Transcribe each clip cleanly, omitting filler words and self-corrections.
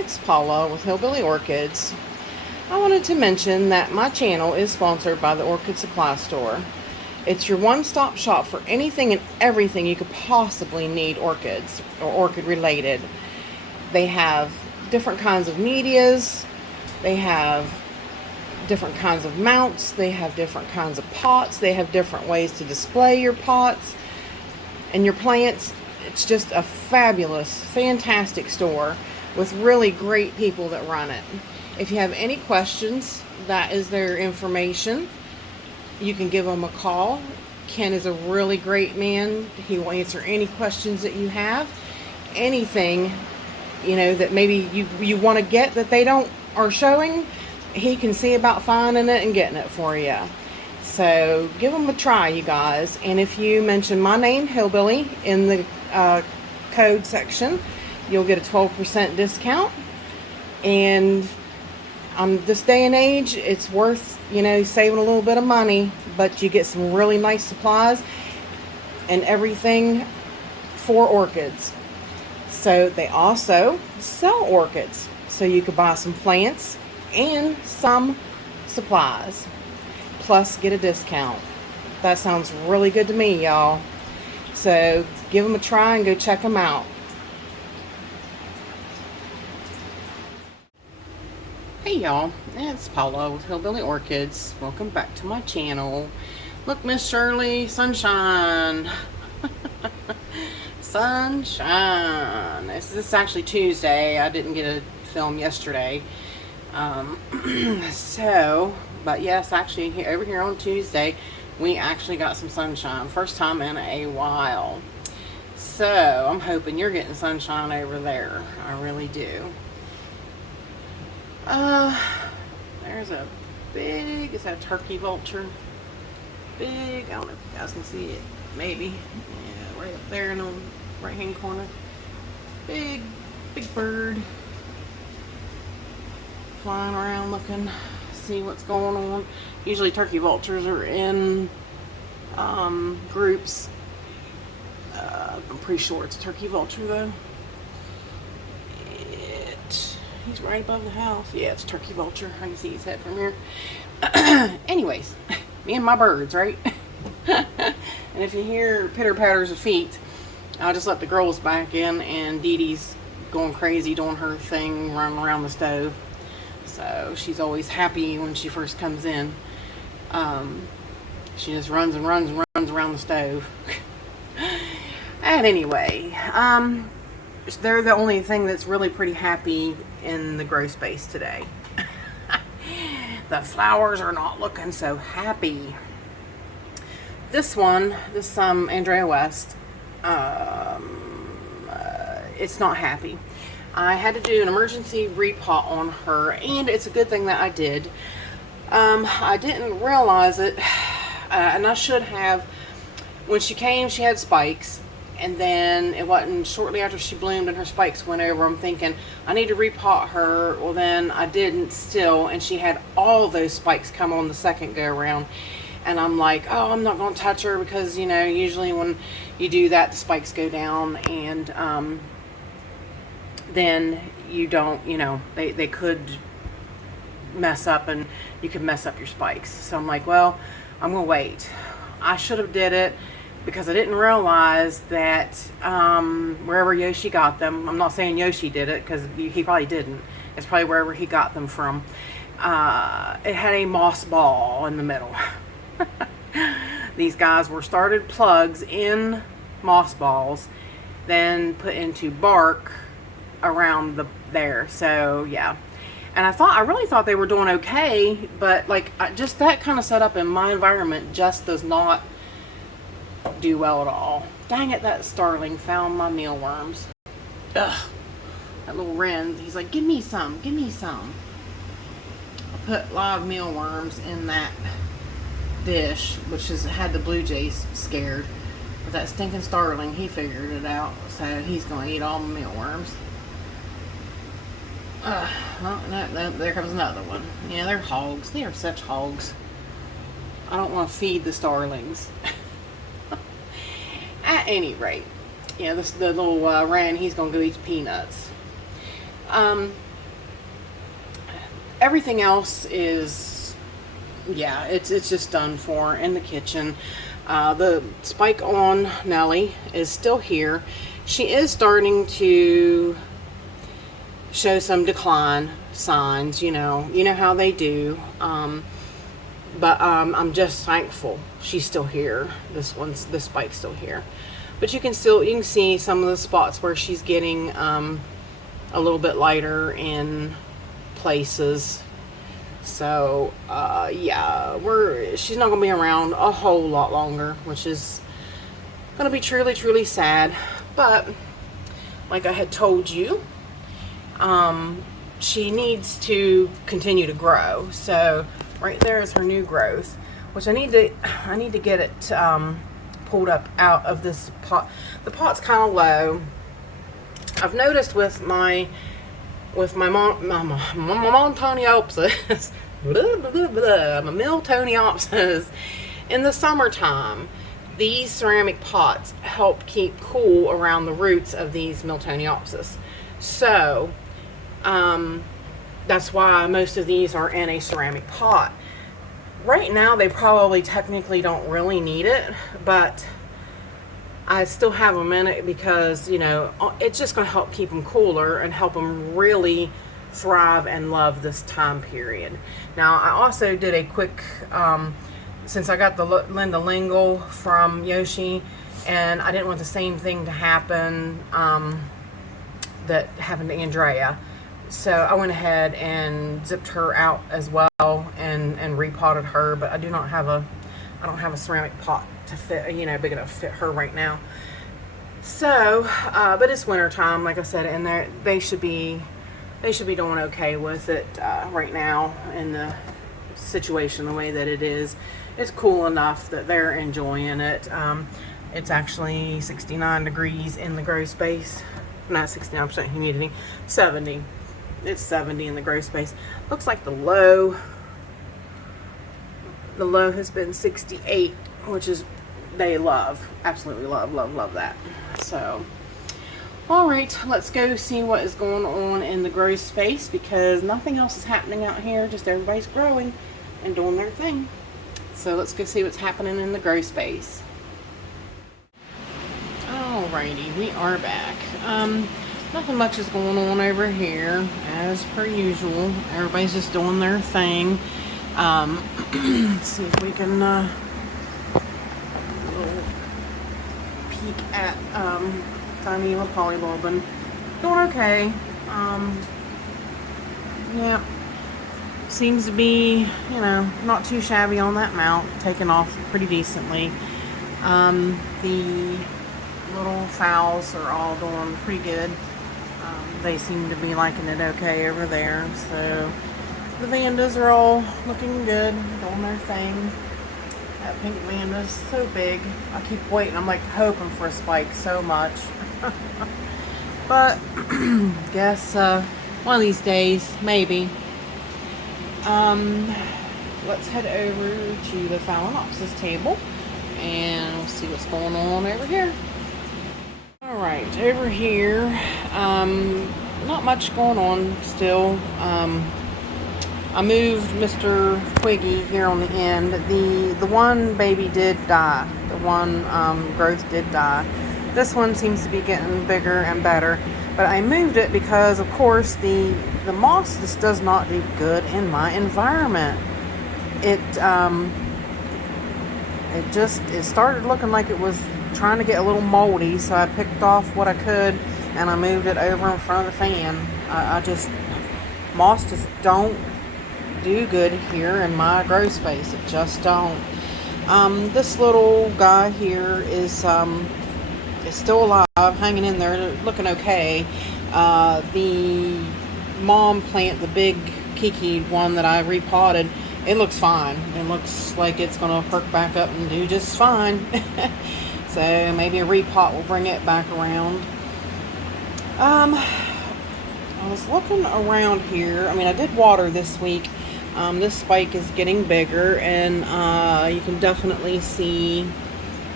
it's Paula with Hillbilly Orchids. I wanted to mention that my channel is sponsored by the Orchid Supply Store. It's your one-stop shop for anything and everything you could possibly need orchids or orchid related. They have different kinds of medias, they have different kinds of mounts, they have different kinds of pots, they have different ways to display your pots and your plants. It's just a fabulous, fantastic store with really great people that run it. If you have any questions, that is their information. You can give them a call. Ken is a really great man. He will answer any questions that you have. Anything, that maybe you want to get that they are showing, he can see about finding it and getting it for you. So give them a try, you guys. And if you mention my name, Hillbilly, in the code section, you'll get a 12% discount. And on this day and age, it's worth, saving a little bit of money, but you get some really nice supplies and everything for orchids. So they also sell orchids. So you could buy some plants and some supplies, plus get a discount. That sounds really good to me, y'all. So give them a try and go check them out. Hey y'all, it's Paula with Hillbilly Orchids. Welcome back to my channel. Look, Miss Shirley, sunshine. Sunshine. This is actually Tuesday. I didn't get a film yesterday. But yes, actually over here on Tuesday, we actually got some sunshine. First time in a while. So I'm hoping you're getting sunshine over there. I really do. There's a big, is that a turkey vulture? Big, I don't know if you guys can see it. Maybe. Yeah, right up there in the right hand corner. Big bird. Flying around looking, see what's going on. Usually turkey vultures are in groups. I'm pretty sure it's a turkey vulture though. He's right above the house. Yeah, it's a turkey vulture. I can see his head from here. Anyways, me and my birds, right? And if you hear pitter patters of feet, I'll just let the girls back in, and Dee Dee's going crazy doing her thing, running around the stove. So she's always happy when she first comes in. She just runs and runs and runs around the stove. And anyway, they're the only thing that's really pretty happy in the grow space today. The flowers are not looking so happy. This Andrea West, it's not happy. I had to do an emergency repot on her, and it's a good thing that I did. I didn't realize it, and I should have. When she came, she had spikes. And then it wasn't shortly after she bloomed and her spikes went over, I'm thinking, I need to repot her. Well, then I didn't still, and she had all those spikes come on the second go around. And I'm like, oh, I'm not going to touch her because, usually when you do that, the spikes go down. And then you don't, they could mess up and you could mess up your spikes. So I'm like, well, I'm going to wait. I should have did it, because I didn't realize that wherever Yoshi got them, I'm not saying Yoshi did it, because he probably didn't. It's probably wherever he got them from. It had a moss ball in the middle. These guys were started plugs in moss balls, then put into bark around there. So yeah. And I really thought they were doing okay, but just that kind of setup in my environment just does not do well at all. Dang it, that starling found my mealworms. Ugh. That little wren, he's like, give me some, give me some. I put live mealworms in that dish, which had the blue jays scared. But that stinking starling, he figured it out, so he's going to eat all the mealworms. Well, no, there comes another one. Yeah, they're hogs. They are such hogs. I don't want to feed the starlings. At any rate, yeah, the little wren, he's gonna go eat peanuts. everything else is, yeah, it's just done for in the kitchen. The spike on Nellie is still here. She is starting to show some decline signs, you know how they do. But I'm just thankful she's still here. This spike's still here. But you can see some of the spots where she's getting a little bit lighter in places. So yeah, she's not gonna be around a whole lot longer, which is gonna be truly sad. But like I had told you, she needs to continue to grow. So right there is her new growth, which I need to get it pulled up out of this pot. The pot's kind of low. I've noticed with my Miltoniopsis, my Miltoniopsis, in the summertime, these ceramic pots help keep cool around the roots of these Miltoniopsis. So that's why most of these are in a ceramic pot. Right now they probably technically don't really need it, but I still have them in it because, you know, it's just going to help keep them cooler and help them really thrive and love this time period. Now, I also did a quick, since I got the Linda Lingle from Yoshi, and I didn't want the same thing to happen that happened to Andrea. So I went ahead and zipped her out as well and repotted her, but I don't have a ceramic pot to fit, you know, big enough to fit her right now. So, but it's winter time, like I said, and they should be doing okay with it right now in the situation the way that it is. It's cool enough that they're enjoying it. It's actually 69 degrees in the grow space. Not 69% humidity, 70. It's 70 in the grow space. Looks like the low has been 68, which is, they love, absolutely love that. So, all right, let's go see what is going on in the grow space, because nothing else is happening out here, just everybody's growing and doing their thing. So let's go see what's happening in the grow space. Alrighty, we are back. Nothing much is going on over here, as per usual. Everybody's just doing their thing. Let's see if we can a little peek at Dinema polybulbin. Doing okay. Yeah, seems to be, you know, not too shabby on that mount, taking off pretty decently. The little fowls are all doing pretty good. They seem to be liking it okay over there. So the Vandas are all looking good, doing their thing. That pink Vanda's so big. I keep waiting. I'm like hoping for a spike so much. But guess one of these days, maybe. Let's head over to the Phalaenopsis table and we'll see what's going on over here. Alright, over here, not much going on still. I moved Mr. Twiggy here on the end. The one baby did die. The one growth did die. This one seems to be getting bigger and better. But I moved it because, of course, the moss just does not do good in my environment. It started looking like it was trying to get a little moldy, so I picked off what I could and I moved it over in front of the fan. Moss just don't do good here in my grow space. It just don't. This little guy here is still alive, hanging in there, looking okay. The mom plant, the big Kiki one that I repotted, it looks fine. It looks like it's gonna perk back up and do just fine. So maybe a repot will bring it back around. I was looking around here. I mean, I did water this week. This spike is getting bigger, and you can definitely see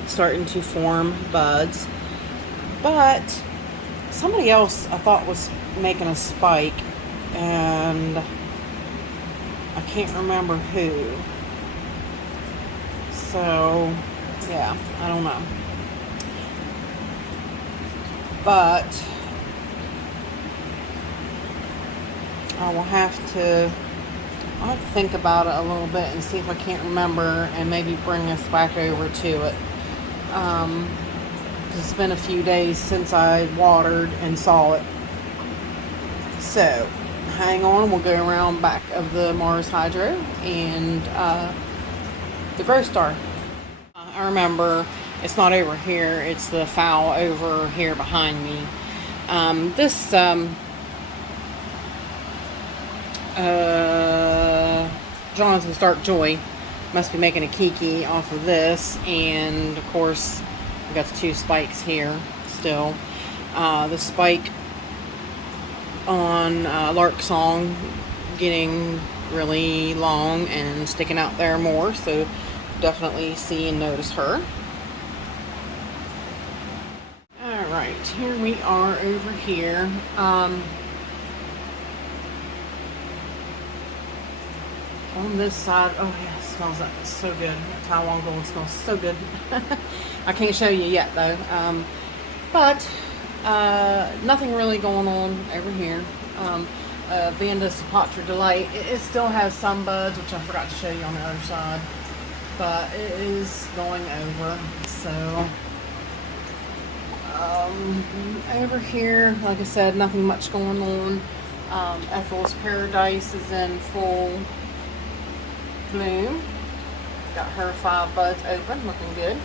starting to form buds. But somebody else I thought was making a spike, and I can't remember who. So, yeah, I don't know. But I'll have to think about it a little bit and see if I can't remember and maybe bring us back over to it. It's been a few days since I watered and saw it. So, hang on, we'll go around back of the Mars Hydro and the Grow Star. I remember it's not over here, it's the foul over here behind me. This Jonathan's Dark Joy must be making a kiki off of this, and of course we got the 2 spikes here still. The spike on Lark Song getting really long and sticking out there more, so definitely see and notice her. Alright, here we are over here. On this side, oh yeah, it smells so good. Taiwan Gold smells so good. I can't show you yet though. But nothing really going on over here. Vanda Sapatra Delight, it still has some buds, which I forgot to show you on the other side. But it is going over. So over here, like I said, nothing much going on. Ethel's Paradise is in full bloom. Got her 5 buds open, looking good.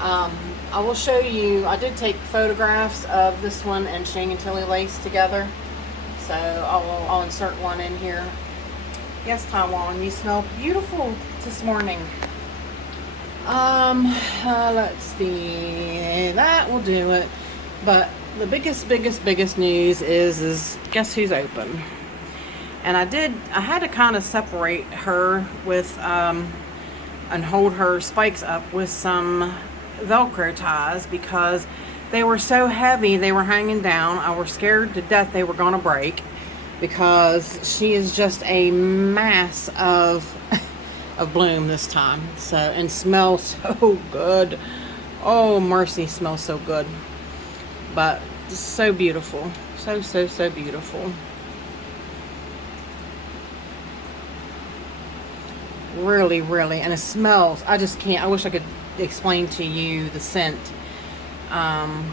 I will show you, I did take photographs of this one and Chantilly Lace together, so I'll insert one in here. Yes, Taiwan, you smell beautiful this morning. Let's see, that will do it. But the biggest news is guess who's open? And I had to kind of separate her with, and hold her spikes up with some Velcro ties because they were so heavy, they were hanging down. I was scared to death they were going to break because she is just a mass of bloom this time. So, and smells so good. Oh, mercy, smells so good. But so beautiful. So beautiful. Really, and it smells, I just can't, I wish I could explain to you the scent. Now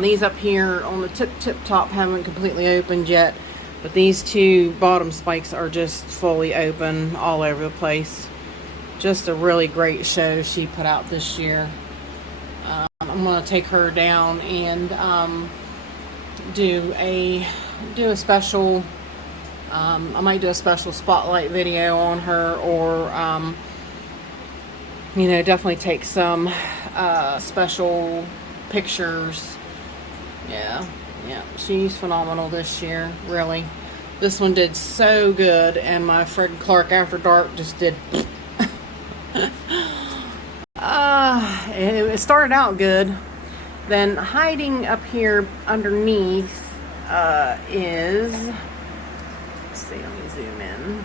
these up here on the tip top haven't completely opened yet, but these 2 bottom spikes are just fully open all over the place. Just a really great show she put out this year. I'm going to take her down and do a special, I might do a special spotlight video on her, or you know, definitely take some special pictures. Yeah, she's phenomenal this year, really. This one did so good, and my Fred Clark After Dark just did it started out good. Then hiding up here underneath is, let's see, let me zoom in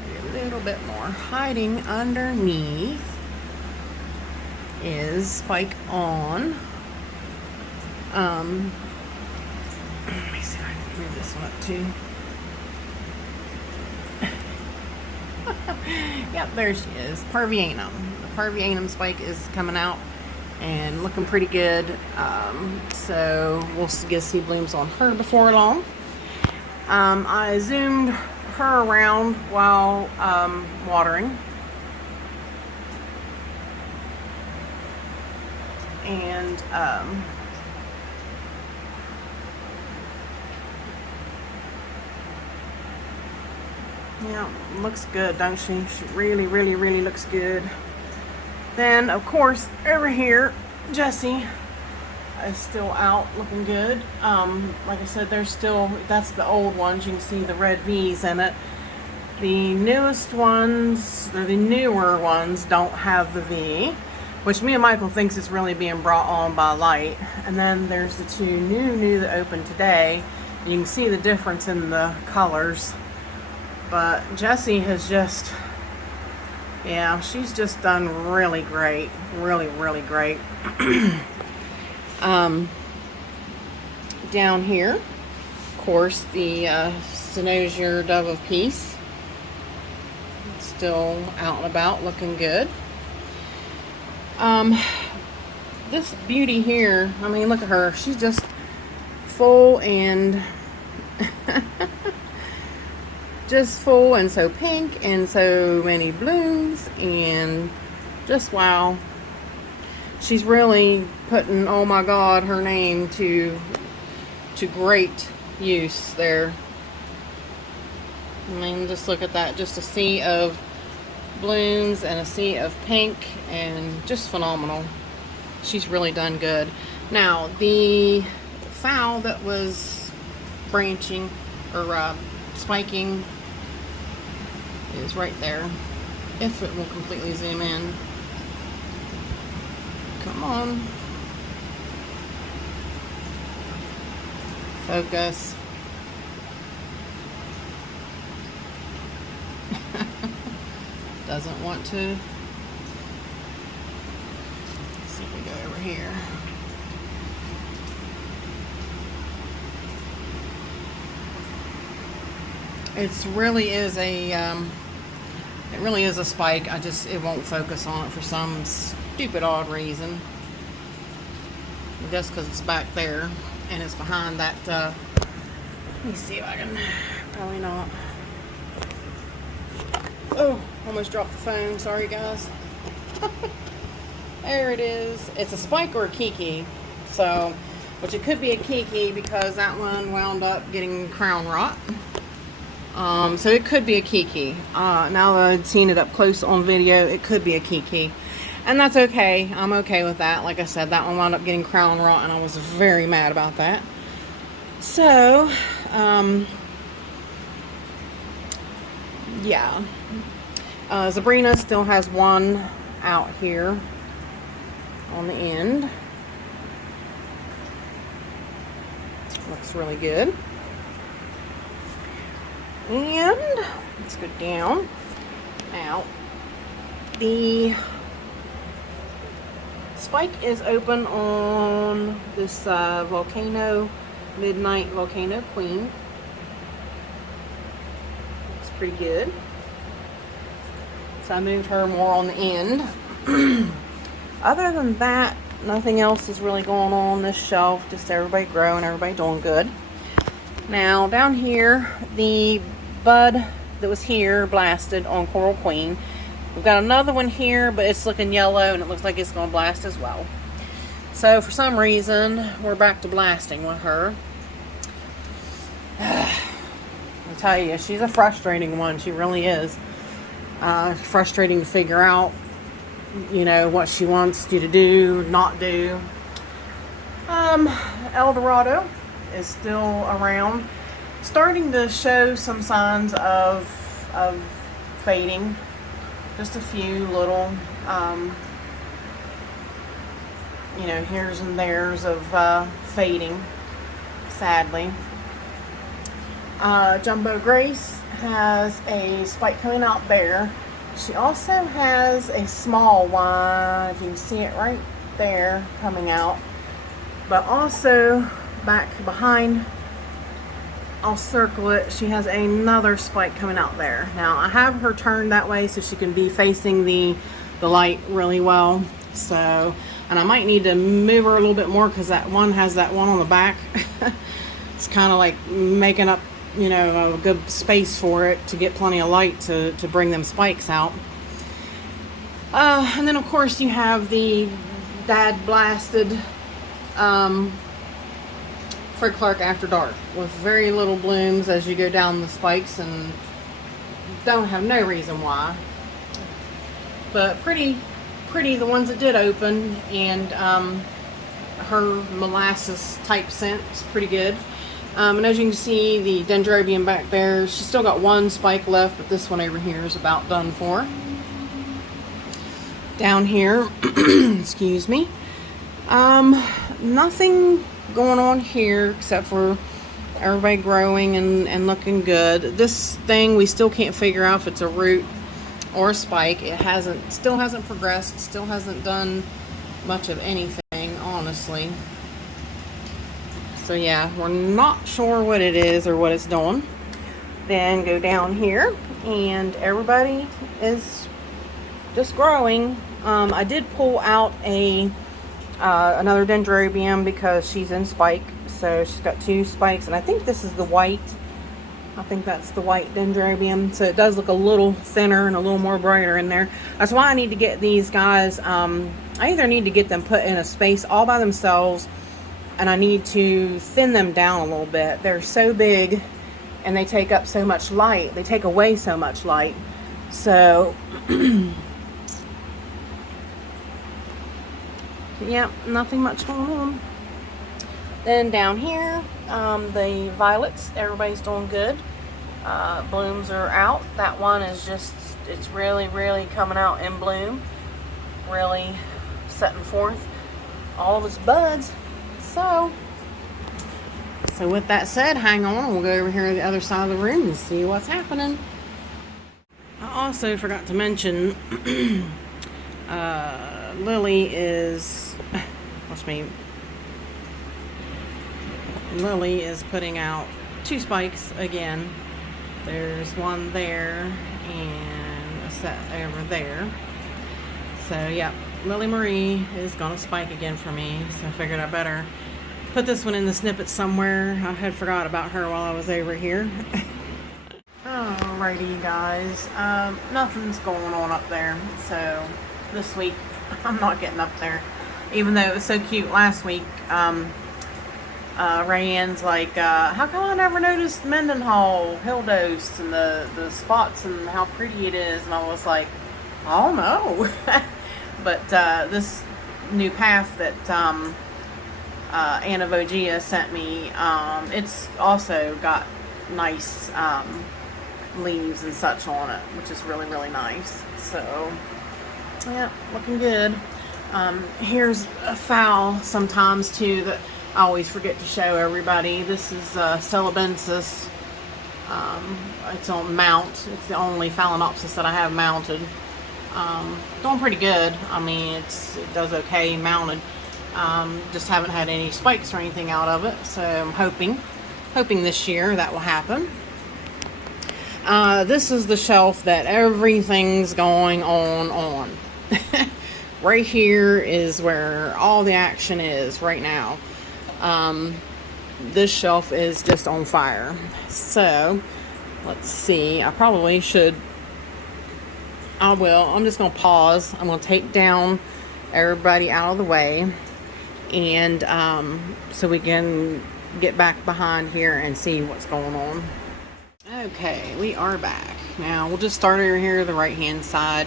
maybe a little bit more. Hiding underneath is Spike On. Let me see if I can move this one up too. Yep, there she is. Parvianum. The Parvianum spike is coming out and looking pretty good. So we'll get see blooms on her before long. I zoomed her around while watering. And yeah, looks good, don't she? She really looks good. Then, of course, over here, Jessie is still out, looking good. Like I said, there's still, that's the old ones. You can see the red V's in it. The newest ones, or the newer ones, don't have the V, which me and Michael thinks is really being brought on by light. And then there's the 2 new that opened today. You can see the difference in the colors. But Jessie has just, yeah, she's just done really great. Really, really great. Down here, of course, the Synosia Dove of Peace. Still out and about, looking good. This beauty here, I mean, look at her. She's just full and just full and so pink and so many blooms and just wow. She's really putting, oh my God, her name to great use there. I mean, just look at that. Just a sea of blooms and a sea of pink and just phenomenal. She's really done good. Now, the foul that was branching or spiking is right there. If it will completely zoom in. Come on. Focus. Doesn't want to. Let's see if we go over here. It really is a spike. It won't focus on it for some stupid odd reason. Just because it's back there and it's behind that, let me see if I can, probably not. Oh, almost dropped the phone. Sorry, guys. There it is. It's a spike or a kiki. So, which it could be a kiki because that one wound up getting crown rot. So it could be a kiki. Now that I've seen it up close on video, it could be a kiki. And that's okay. I'm okay with that. Like I said, that one wound up getting crown rot and I was very mad about that. So, yeah. Sabrina still has one out here on the end. Looks really good. And let's go down. Now, the spike is open on this volcano, Midnight Volcano Queen. Looks pretty good. So I moved her more on the end. Other than that, nothing else is really going on this shelf. Just everybody growing, everybody doing good. Now down here, the bud that was here blasted on Coral Queen. We've got another one here, but it's looking yellow and it looks like it's going to blast as well. So for some reason, we're back to blasting with her. I'll tell you, she's a frustrating one. She really is. Frustrating to figure out, you know, what she wants you to do, not do. El Dorado is still around, starting to show some signs of fading. Just a few little, you know, here's and there's of fading, sadly. Jumbo Grace has a spike coming out there. She also has a small one, if you can see it right there, coming out. But also back behind, I'll circle it, she has another spike coming out there. Now I have her turned that way so she can be facing the light really well. So, and I might need to move her a little bit more because that one has that one on the back. It's kind of like making up, you know, a good space for it to get plenty of light to bring them spikes out. And then of course you have the dad blasted Fred Clark After Dark with very little blooms as you go down the spikes and don't have no reason why. But pretty the ones that did open, and her molasses type scent is pretty good. And as you can see, the dendrobium back there, she's still got one spike left, but this one over here is about done for. Down here, excuse me, nothing going on here except for everybody growing and looking good. This thing, we still can't figure out if it's a root or a spike. It still hasn't progressed, still hasn't done much of anything, honestly. So yeah, we're not sure what it is or what it's doing. Then go down here, and everybody is just growing. I did pull out another dendrobium because she's in spike. So she's got 2 spikes, and I think this is the white. I think that's the white dendrobium. So it does look a little thinner and a little more brighter in there. That's why I need to get these guys. I either need to get them put in a space all by themselves, and I need to thin them down a little bit. They're so big, and they take up so much light. They take away so much light. So, yeah, nothing much going on. Then down here, the violets, everybody's doing good. Blooms are out. That one is it's really, really coming out in bloom. Really setting forth all of its buds. So with that said, hang on, we'll go over here to the other side of the room and see what's happening. I also forgot to mention, Lily is putting out 2 spikes again. There's one there and a set over there. So yeah, Lily Marie is gonna spike again for me. So I figured I better put this one in the snippet somewhere. I had forgot about her while I was over here. Alrighty, you guys. Nothing's going on up there. So this week I'm not getting up there. Even though it was so cute last week. Rayanne's like, how come I never noticed Mendenhall, Hildos, and the spots and how pretty it is? And I was like, I don't know. But this new path that Anna Vogia sent me, it's also got nice leaves and such on it, which is really, really nice. So, yeah, looking good. Here's a fowl sometimes too that I always forget to show everybody. This is Celebensis. It's on mount. It's the only Phalaenopsis that I have mounted. Doing pretty good. I mean, it does okay mounted. Just haven't had any spikes or anything out of it. So I'm hoping this year that will happen. This is the shelf that everything's going on. Right here is where all the action is right now. This shelf is just on fire. So let's see. I probably should. I will. I'm just going to pause. I'm going to take down everybody out of the way, and so we can get back behind here and see what's going on. Okay, we are back. Now we'll just start over here, the right hand side.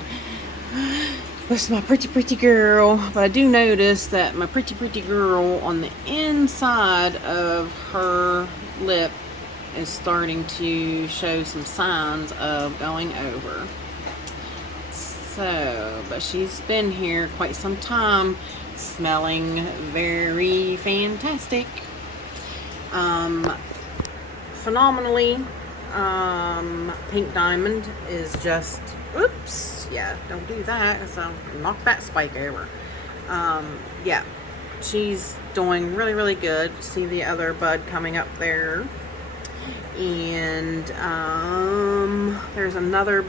This is my pretty girl, but I do notice that my pretty girl on the inside of her lip is starting to show some signs of going over. So, but she's been here quite some time, smelling very fantastic. Phenomenally. Pink Diamond is just, oops, yeah, don't do that, so knock that spike over. Yeah, she's doing really, really good. See the other bud coming up there, and there's another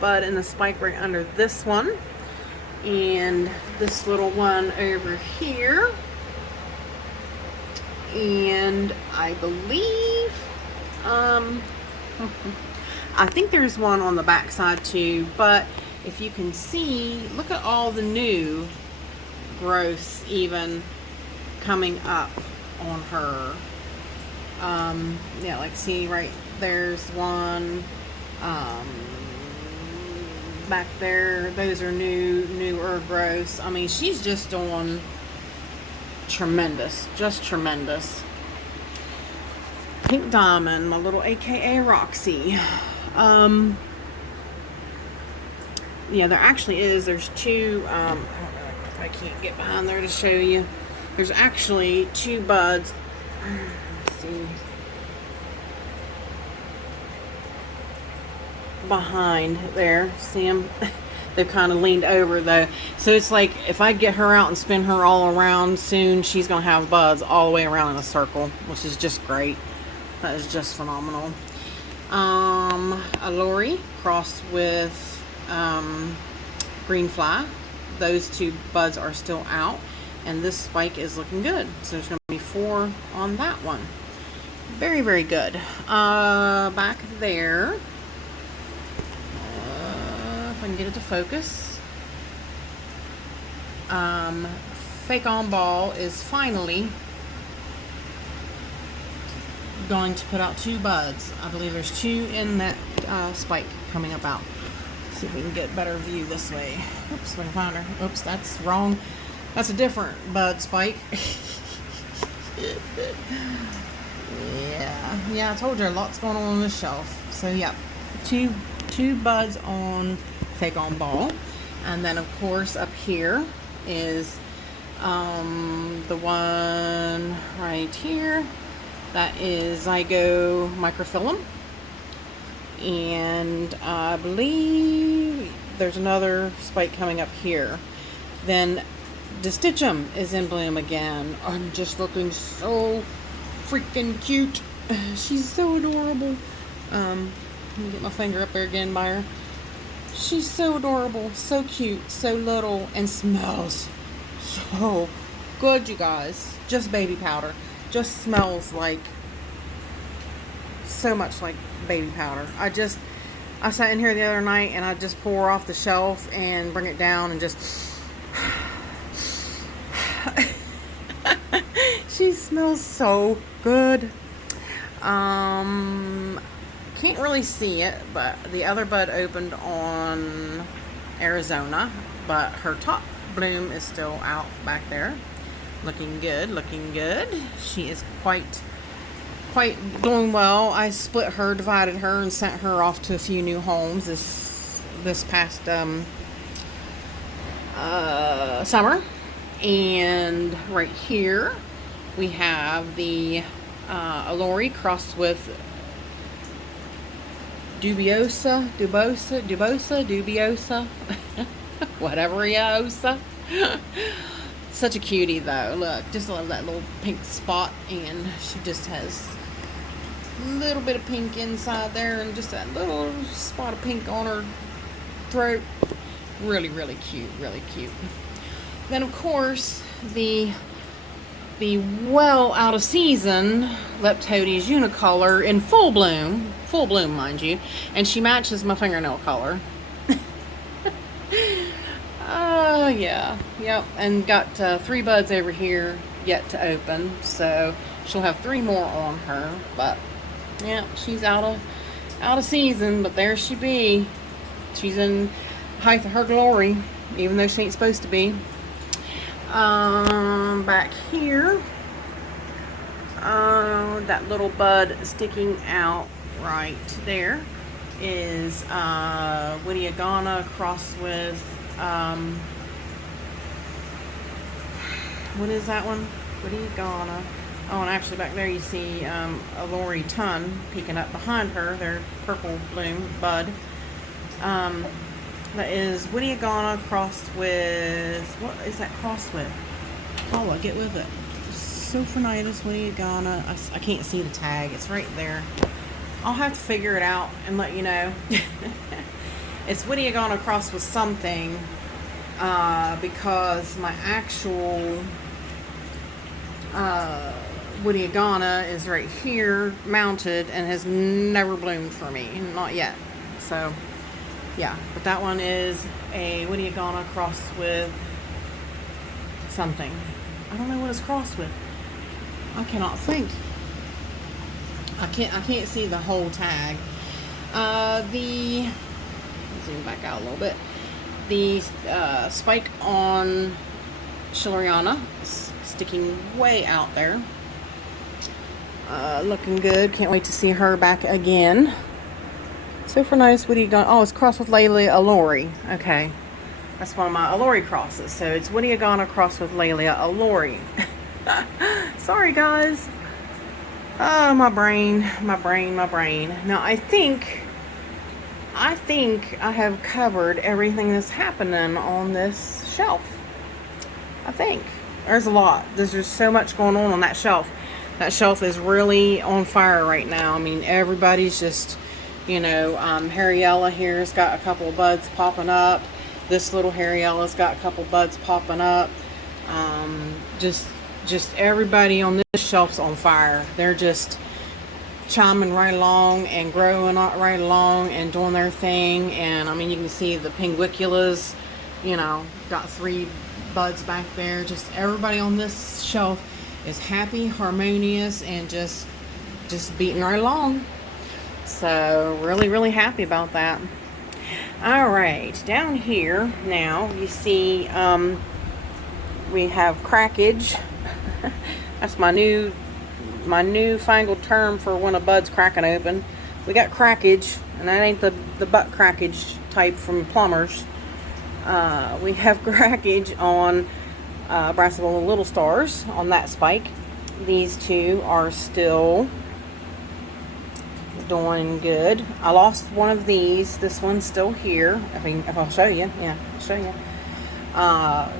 bud in the spike right under this one, and this little one over here, and I believe I think there's one on the back side too, but if you can see, look at all the new growth even coming up on her. Yeah, like see right there's one back there. Those are newer growths. I mean, she's just doing tremendous, just tremendous. Pink Diamond, my little AKA Roxy. Yeah, there actually is. There's 2. I don't know if I can't get behind there to show you. There's actually 2 buds. Let's see. behind there. See them? They've kind of leaned over though. So it's like if I get her out and spin her all around soon, she's going to have buds all the way around in a circle, which is just great. That is just phenomenal. A Lori crossed with green fly. Those two buds are still out, and this spike is looking good. So there's going to be 4 on that one. Very, very good. Back there, if I can get it to focus, Fake On Ball is finally going to put out 2 buds. I believe there's 2 in that spike coming up out. See if we can get a better view this way. Oops, we can find her. Oops, that's wrong. That's a different bud spike. Yeah, I told you, lots going on this shelf. So yeah, two buds on Fake On Ball. And then of course up here is the one right here. That is Zygo Microphyllum. And I believe there's another spike coming up here. Then Destichum is in bloom again. I'm just looking so freaking cute. She's so adorable. Let me get my finger up there again by her. She's so adorable, so cute, so little, and smells so good, you guys. Just baby powder. Just smells like so much like baby powder. I sat in here the other night and I just pour off the shelf and bring it down and just she smells so good. Can't really see it, but the other bud opened on Arizona, but her top bloom is still out back there. Looking good, looking good. She is quite doing well. I split her, divided her, and sent her off to a few new homes this past summer. And right here we have the Alori crossed with Dubiosa, whatever Yosa. Such a cutie though. Look, just love that little pink spot, and she just has a little bit of pink inside there and just that little spot of pink on her throat. Really, really cute, really cute. Then of course the well out of season Leptodes unicolor in full bloom mind you, and she matches my fingernail color. Oh yeah, yep, and got 3 buds over here yet to open, so she'll have 3 more on her. But yeah, she's out of season, but there she be. She's in height of her glory, even though she ain't supposed to be. Back here, that little bud sticking out right there is Whittiagana crossed with what is that one? Whittiagana. Oh, and actually back there you see a Lori Ton peeking up behind her, their purple bloom bud. That is Whittiagana crossed with, what is that crossed with? Paula, get with it. Sophronitis Whittiagana. I can't see the tag. It's right there. I'll have to figure it out and let you know. It's Whittiagana crossed with something, because my actual Whittiagana is right here mounted and has never bloomed for me. Not yet. So yeah, but that one is a Whittiagana crossed with something. I don't know what it's crossed with. I cannot think. I can't see the whole tag. Let's zoom back out a little bit. The spike on Schilleriana is sticking way out there. Looking good. Can't wait to see her back again. So for nice, Whittiagana. Oh, it's crossed with Laelia Alori. Okay. That's one of my Alori crosses. So it's Whittiagana crossed with Laelia Alori. Sorry, guys. Oh, my brain. Now, I think I think I have covered everything that's happening on this shelf. I think. There's a lot. There's just so much going on that shelf. That shelf is really on fire right now. I mean, everybody's just, Harryella here's got a couple of buds popping up. This little Harryella's got a couple buds popping up. Just everybody on this shelf's on fire. They're just chiming right along and growing right along and doing their thing. And I mean, you can see the pinguiculas, got 3 buds back there. Just everybody on this shelf is happy, harmonious, and just beating right along. So really happy about that. All right, down here now you see we have crackage. That's my newfangled term for when a bud's cracking open. We got crackage, and that ain't the butt crackage type from plumbers. We have crackage on Brassavola Little Stars on that spike. These two are still doing good. I lost one of these. This one's still here. If I'll show you. Yeah, I'll show you.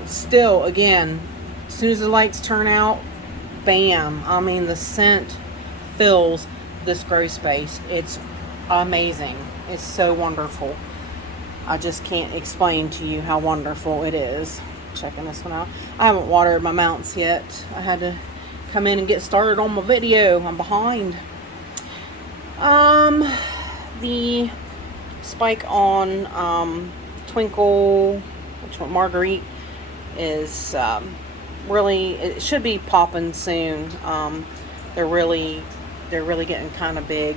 Still, again, as soon as the lights turn out, bam. I mean, the scent fills this grow space. It's amazing. It's so wonderful. I just can't explain to you how wonderful it is. Checking this one out. I haven't watered my mounts yet. I had to come in and get started on my video. I'm behind. The spike on Twinkle, which one, Marguerite, is really, it should be popping soon. They're really getting kind of big.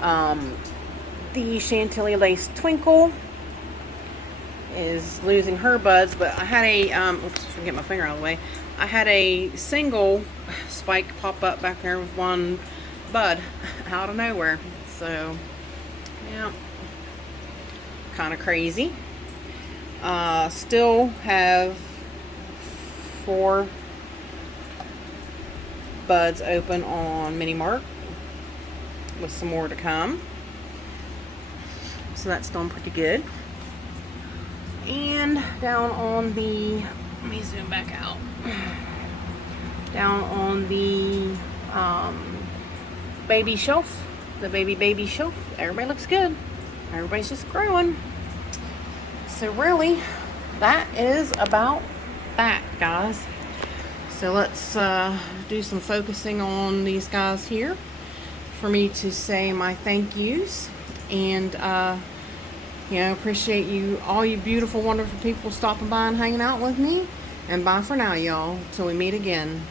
The Chantilly Lace Twinkle is losing her buds, but I had a oops, get my finger out of the way. I had a single spike pop up back there with one bud out of nowhere. So yeah, kind of crazy. Still have 4 buds open on Mini Mart with some more to come. So that's done pretty good. And down on the, let me zoom back out. Down on the baby shelf, the baby shelf, everybody looks good. Everybody's just growing. So really, that is about that, guys. So let's do some focusing on these guys here for me to say my thank yous. And appreciate you, all you beautiful, wonderful people stopping by and hanging out with me. And bye for now, y'all, till we meet again.